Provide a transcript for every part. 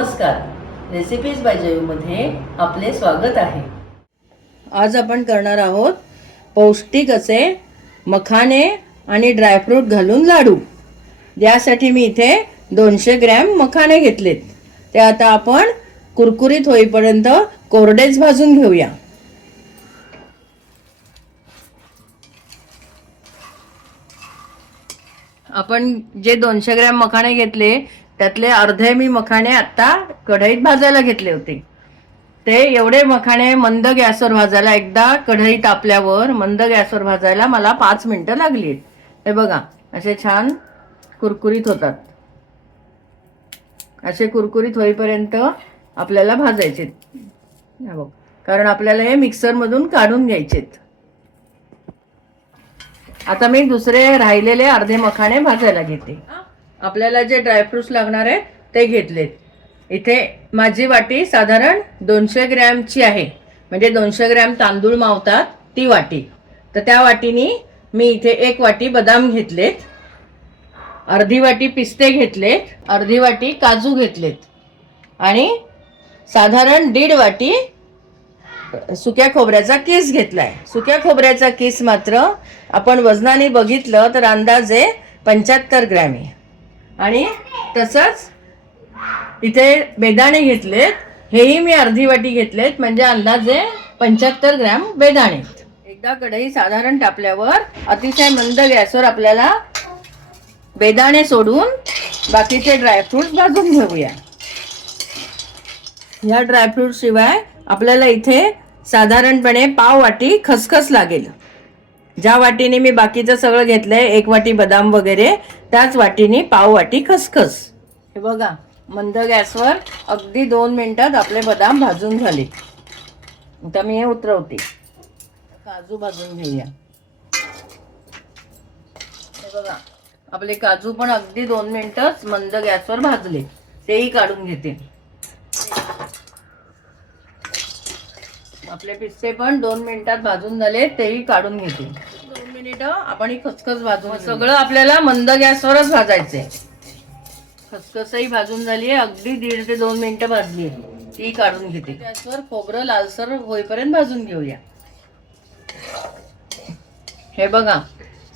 नमस्कार, recipes bye जयूमध्ये आपले स्वागत आहे। आज आपण करणार आहोत पौष्टिक असे मखाने आणि ड्रायफ्रूट घालून लाडू। यासाठी मी इथे 200 ग्रॅम मखाने घेतलेत। ते आता आपण कुरकुरीत होईपर्यंत कोरडेच भाजून घेऊया। आपण जे 200 ग्रॅम मखाने घेतले त्यातले अर्धे मी मखाने आता कढईत भाजायला घेतले होते। ते एवढे मखाने मंद गॅसवर भाजायला, एकदा कढई तापल्यावर मंद गॅसवर भाजायला मला 5 मिनिटं लागली। हे बघा, असे छान कुरकुरीत होतात। असे कुरकुरीत होईपर्यंत आपल्याला भाजायचे, कारण आपल्याला हे मिक्सर मधून काढून घ्यायचेत। आता मी दुसरे राहिलेले अर्धे मखाने भाजायला घेते। आपल्याला जे ड्रायफ्रुट्स लागणार आहेत ते घेतलेत। इथे माझी वाटी साधारण 200 ग्रॅमची आहे, म्हणजे 200 ग्रॅम तांदूळ मावतात ती वाटी। तर त्या वाटीनी मी इथे 1 वाटी बदाम घेतलेत, अर्धी वाटी पिस्ते घेतलेत, अर्धी वाटी काजू घेतलेत आणि साधारण 1.5 वाटी सुक्या खोबऱ्याचा किस घेतलाय। सुक्या खोबऱ्याचा किस मात्र आपण वजनाने बघितलं तर अंदाजे 75 ग्रॅम आहे। आणि तसंच इथे बेदाणे घेतलेत, हेही मी अर्धी वाटी घेतलेत, म्हणजे अंदाजे 75 ग्रॅम बेदाणे। एकदा कढई साधारण तापल्यावर अतिशय मंद गॅसवर आपल्याला बेदाणे सोडून बाकीचे ड्रायफ्रुट्स भाजून घेऊया। या ड्रायफ्रूट शिवाय आपल्याला इथे साधारणपणे पाव वाटी खसखस लागेल। ज्या वाटीने मी बाकीचं सगळं घेतलंय, 1 वाटी बदाम वगैरे, त्याच वाटीने पाव वाटी खसखस। हे बघा, मंद गॅसवर अगदी 2 मिनिटात आपले बदाम भाजून झाले। आता मी हे उतरवते। काजू भाजून घेऊया। हे बघा, आपले काजू पण अगदी 2 मिनिटच मंद गॅसवर भाजले, तेही काढून घेते। आपले पिस्ते पण 2 मिनिटात भाजून झाले, तेही काढून घेते। 2 मिनिटं आपण ही खसखस भाजून, सगळं आपल्याला मंद गॅसवरच भाजायचंय। खसखसही भाजून झाली आहे, अगदी 1.5 ते 2 मिनिटं भाजली आहे, ती काढून घेते। गॅसवर खोबरं लालसर होईपर्यंत भाजून घेऊया। हे बघा,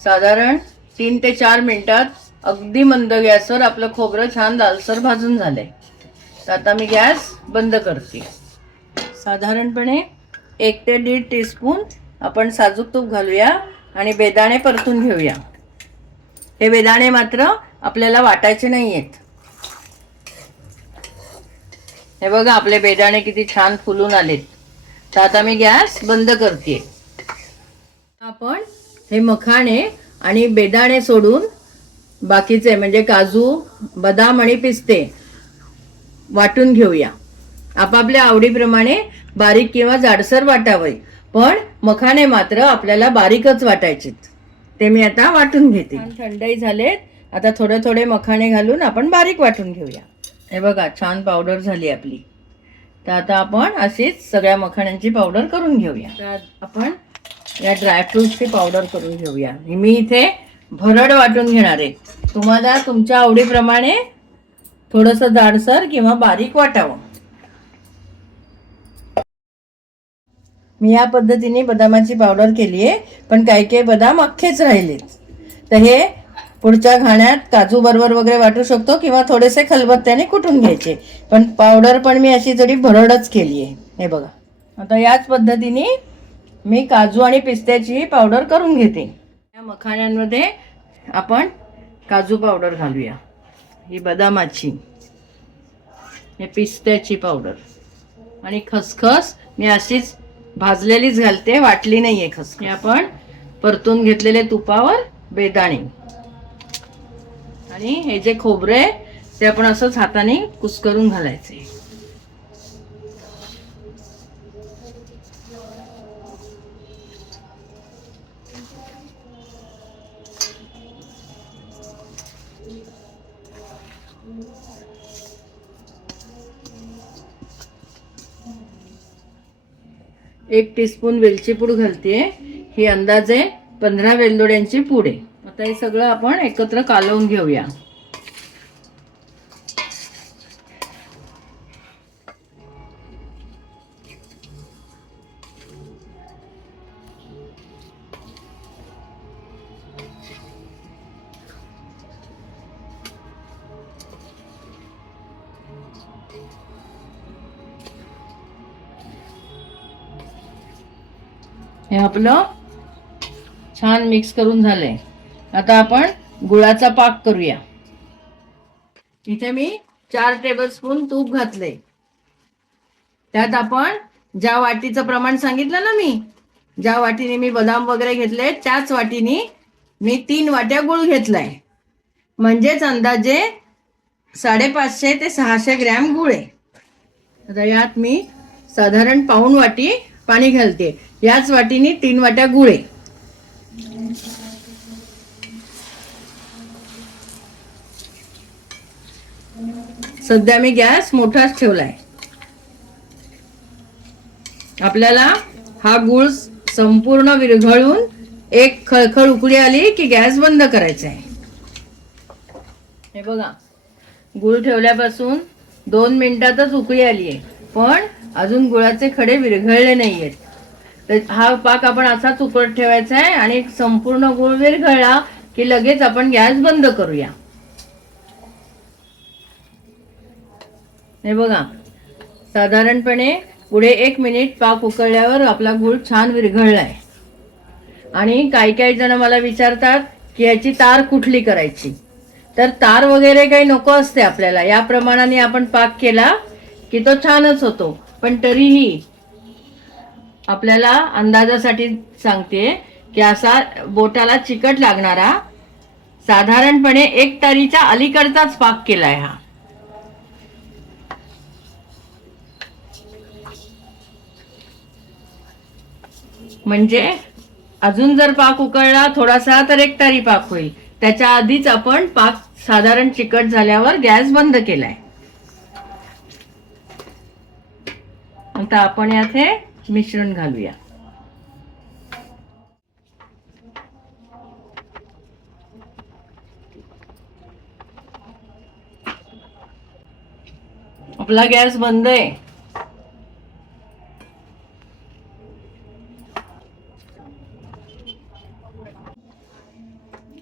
साधारण 3 ते 4 मिनिटात अगदी मंद गॅसवर आपलं खोबरं छान लालसर भाजून झालंय। तर आता मी गॅस बंद करते। साधारणपणे 1 ते 1.5 टीस्पून आपण साजूक तूप घालूया आणि बेदाणे परतून घेऊया। हे बेदाणे मात्र आपल्याला वाटायचे नाहीयेत। हे बघा, आपले बेदाणे किती छान फुलून आलेत। तर आता मी गॅस बंद करते। आपण हे मखाणे आणि बेदाणे सोडून बाकीचे म्हणजे काजू, बदाम आणि पिस्ते वाटून घेऊया। आपापल्या आवडीप्रमाणे बारीक किंवा जाडसर वाटावे, पण मखाने मात्र आपल्याला बारीकच वाटायचे। ते मी आता वाटून घेते। थंडही झालेत, आता थोडे थोडे मखाने घालून आपण बारीक वाटून घेऊया। हे बघा, छान पावडर झाली आपली। तर आता आपण अशीच सगळ्या मखाण्यांची पावडर करून घेऊया। तर आपण या ड्रायफ्रुट्सची पावडर करून घेऊया। मी इथे भरड वाटून घेणार आहे, तुम्हाला तुमच्या आवडीप्रमाणे थोडंसं जाडसर किंवा बारीक वाटावं। मी या पद्धतीने बदामाची पावडर केली आहे, पण काही काही बदाम अख्खेच राहिलेत। तर हे पुढच्या घाण्यात काजू बरोबर वगैरे वाटू शकतो किंवा थोडेसे खलबत्त्याने कुटून घ्यायचे, पण पावडर पण मी अशी जरी भरडच केली आहे। हे बघा, आता याच पद्धतीने मी काजू आणि पिस्त्याची पावडर करून घेते। या मखाण्यांमध्ये आपण काजू पावडर घालूया, ही बदामाची, हे पिस्त्याची पावडर आणि खसखस मी अशीच भाजलेलीच घालते, वाटली नाहीये खसखस। हे आपण परतून घेतलेले तुपावर बेदाणे आणि हे जे खोबरे ते आपण असंच हाताने कुस्करून घालायचे। एक टीस्पून वेलची पूड घालते, ही अंदाजे 15 वेलदोड्यांची पूड आहे। आता हे सगळं आपण एकत्र कालवून घेऊया। हे आपलं छान मिक्स करून झालंय. आता आपण गुळाचा पाक करूया. इथे मी 4 टेबलस्पून तूप घातले. त्यात आपण ज्या वाटीचं प्रमाण सांगितलं ना, मी ज्या वाटीने मी बदाम वगैरे घेतले त्याच वाटीने मी 3 वाट्या गुळ घेतलाय. म्हणजेच अंदाजे 550 ते 600 ग्रॅम गुळ आहे. आता यात मी साधारण पाऊण वाटी पाणी घालते. याच वाटीने 3 वाट्या गुळ आहे. सध्या मी गॅस मोठाच ठेवलाय. आपल्याला हा गुळ संपूर्ण विरघळून एक खळखळ उकळी आली की गॅस बंद करायचा आहे. हे बघा, गुळ ठेवल्यापासून 2 मिनिटातच उकळी आली आहे, पण अजून गुळाचे खडे विरघळले नाहीयेत. तर हा पाक आपण असाच उकळत ठेवायचा आहे आणि संपूर्ण गुळ विरघळला की लगेच आपण गॅस बंद करूया. हे बघा, साधारणपणे पुढे 1 मिनिट पाक उकळल्यावर आपला गुळ छान विरघळलाय. आणि काही जण मला विचारतात की याची तार कुठली करायची. तर तार वगैरे काही नको असते आपल्याला. या प्रमाणाने आपण पाक केला की तो छानच होतो. पण तरीही आपल्याला अंदाजासाठी सांगते की असा बोटाला चिकट लागणारा साधारणपणे 1 तारीच्या अलीकडचाच पाक केलाय हा. म्हणजे अजून जर पाक उकळला थोडासा तर 1 तारी पाक होईल. त्याच्या आधीच आपण पाक साधारण चिकट झाल्यावर गॅस बंद केलाय. आता आपण यात हे मिश्रण घालूया. आपला गॅस बंद आहे.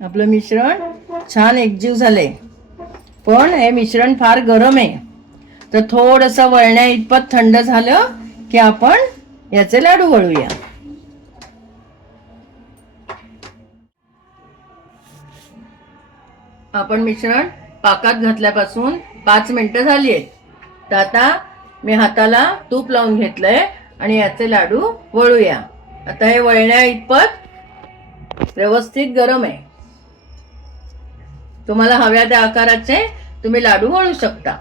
आपलं मिश्रण छान एकजीव झालंय. पण हे मिश्रण फार गरम आहे, तर थोडंसं वळण्या इतपत थंड झालं की आपण याचे लाडू वळूया. आपण मिश्रण पाकात घातल्यापासून 5 मिनिटं झाली आहेत. तर आता मी हाताला तूप लावून घेतलंय आणि याचे लाडू वळूया. आता हे वळण्या इतपत व्यवस्थित गरम आहे. तुम्हाला हव्या त्या आकाराचे तुम्ही लाडू वळू शकता.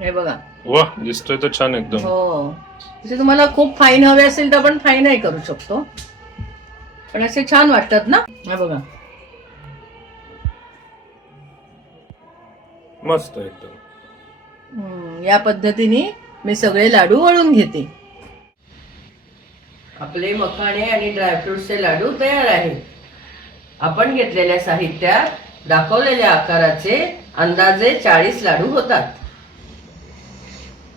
हे बघा, वाह, दिसतोय तर छान एकदम. हो, तसे तुम्हाला खूप फाईन हवे असेल तर आपण फाईनही करू शकतो, पण असे छान वाटतात ना. हे बघा, मस्त एकदम. या पद्धतीने मी सगळे लाडू वळून घेते. आपले मखाणे आणि ड्रायफ्रुट्सचे लाडू तयार आहेत. आपण घेतलेल्या साहित्यात दाखवलेल्या आकाराचे अंदाजे 40 लाडू होतात.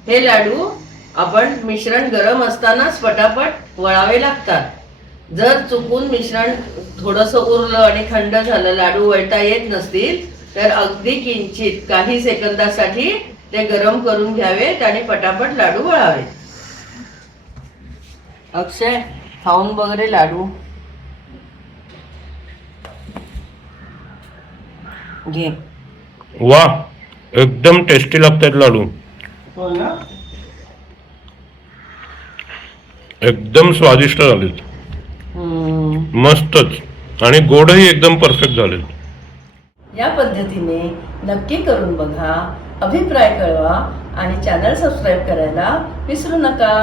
हे लाडू आपण मिश्रण गरम असतानाच पटापट वळावे लागतात. जर चुकून मिश्रण थोडंसं उरलं आणि थंड झालं, लाडू वळता येत नसतील, तर अगदी किंचित काही सेकंदासाठी ते गरम करून घ्यावेत आणि पटापट लाडू वळावेत. अक्षय, खाऊन वगैरे लाडू घे. वा, एकदम टेस्टी लागतात लाडू. हो ना, एकदम स्वादिष्ट झालेत. मस्तच. आणि गोडही एकदम परफेक्ट झालेत. या पद्धतीने नक्की करून बघा, अभिप्राय कळवा आणि चॅनल सबस्क्राईब करायला विसरू नका.